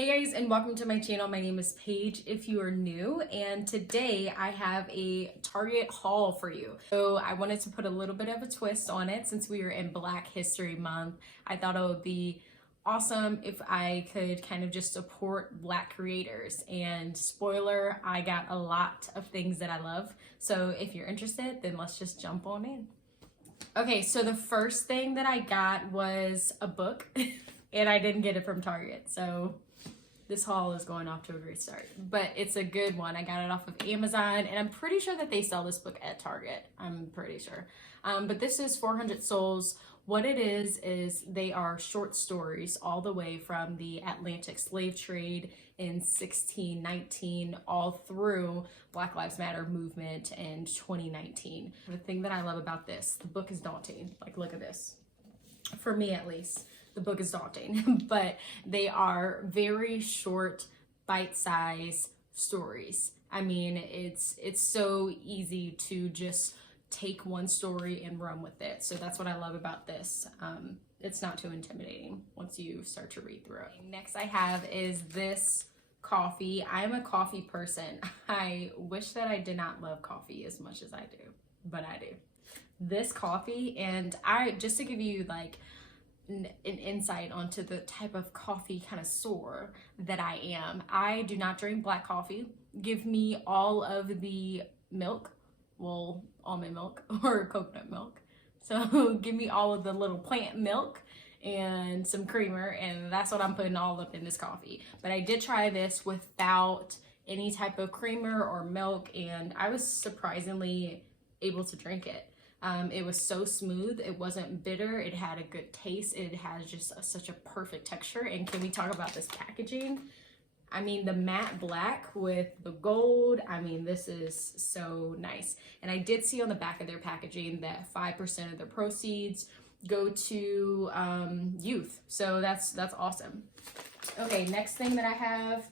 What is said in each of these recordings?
Hey guys, and welcome to my channel. My name is Paige if you are new, and today I have a Target haul for you. So I wanted to put a little bit of a twist on it since we are in Black History Month. I thought it would be awesome if I could kind of just support Black creators. And spoiler, I got a lot of things that I love. So if you're interested, then let's just jump on in. Okay, so the first thing that I got was a book and I didn't get it from Target. So this haul is going off to a great start, but it's a good one. I got it off of Amazon, and I'm pretty sure that they sell this book at Target. I'm pretty sure. But this is 400 Souls. What it is they are short stories all the way from the Atlantic slave trade in 1619 all through Black Lives Matter movement in 2019. The thing that I love about this, the book is daunting. Like, look at this. For me, at least. The book is daunting, but they are very short, bite-sized stories. I mean, it's so easy to just take one story and run with it. So that's what I love about this. It's not too intimidating once you start to read through it. Next I have is this coffee. I'm a coffee person. I wish that I did not love coffee as much as I do, but I do. This coffee, and just to give you like an insight onto the type of coffee kind of sour that I am. I do not drink black coffee. Give me all of the milk, well, almond milk or coconut milk. So give me all of the little plant milk and some creamer, and that's what I'm putting all up in this coffee. But I did try this without any type of creamer or milk, and I was surprisingly able to drink it. It was so smooth, it wasn't bitter, it had a good taste, it has just such a perfect texture. And can we talk about this packaging? I mean, the matte black with the gold, I mean, this is so nice. And I did see on the back of their packaging that 5% of their proceeds go to youth, so that's awesome. Okay, next thing that I have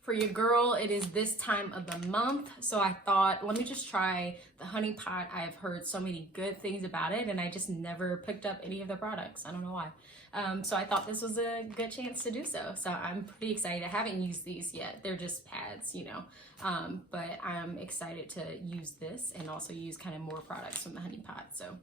for your girl, it is this time of the month, so I thought, let me just try the honey pot. I've heard so many good things about it, and I just never picked up any of the products. I don't know why. So I thought this was a good chance to do so. So I'm pretty excited. I haven't used these yet. They're just pads, you know. But I'm excited to use this and also use kind of more products from the honey pot. So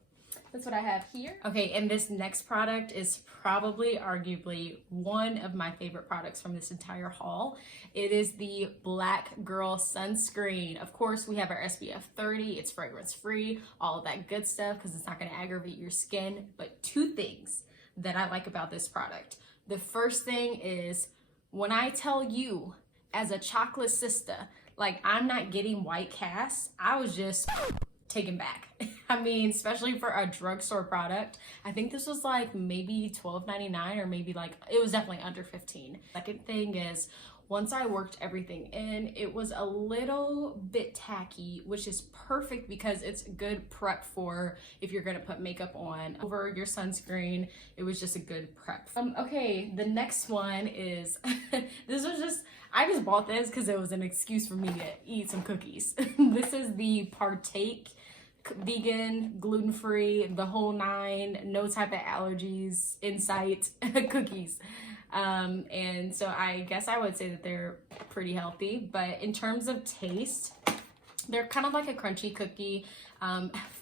that's what I have here. Okay, and this next product is probably arguably one of my favorite products from this entire haul. It is the Black Girl Sunscreen. Of course, we have our SPF 30. It's fragrance free, all of that good stuff, because it's not going to aggravate your skin. But two things that I like about this product. The first thing is, when I tell you as a chocolate sister, like, I'm not getting white cast, I was just taken back. I mean, especially for a drugstore product. I think this was like maybe $12.99, or maybe like, it was definitely under 15. Second thing is, once I worked everything in, it was a little bit tacky, which is perfect because it's good prep for if you're gonna put makeup on over your sunscreen. It was just a good prep. Okay, the next one is, I just bought this because it was an excuse for me to eat some cookies. This is the Partake vegan, gluten-free, the whole nine, no type of allergies in sight cookies. And so I guess I would say that they're pretty healthy, but in terms of taste, they're kind of like a crunchy cookie.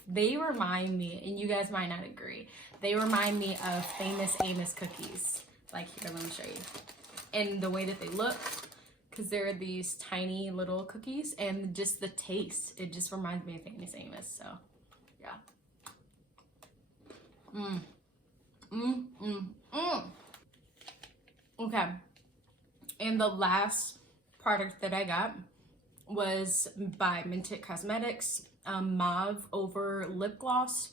They remind me, and you guys might not agree, they remind me of Famous Amos cookies. Like, here, let me show you. And the way that they look, because they're these tiny little cookies, and just the taste, it just reminds me of Famous Amos. So yeah. Okay, and the last product that I got was by Minted Cosmetics, Mauve Over Lip Gloss.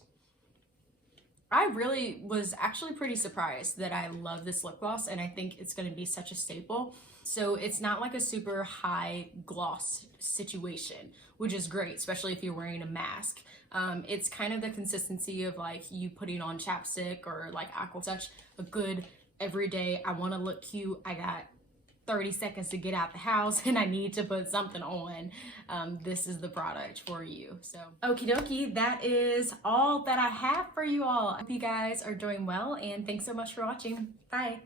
I really was actually pretty surprised that I love this lip gloss, and I think it's going to be such a staple. So it's not like a super high gloss situation, which is great, especially if you're wearing a mask. It's kind of the consistency of like you putting on chapstick or like aqua, such a good everyday, I want to look cute, I got 30 seconds to get out the house and I need to put something on, this is the product for you. So okie dokie, that is all that I have for you all. I hope you guys are doing well, and thanks so much for watching. Bye.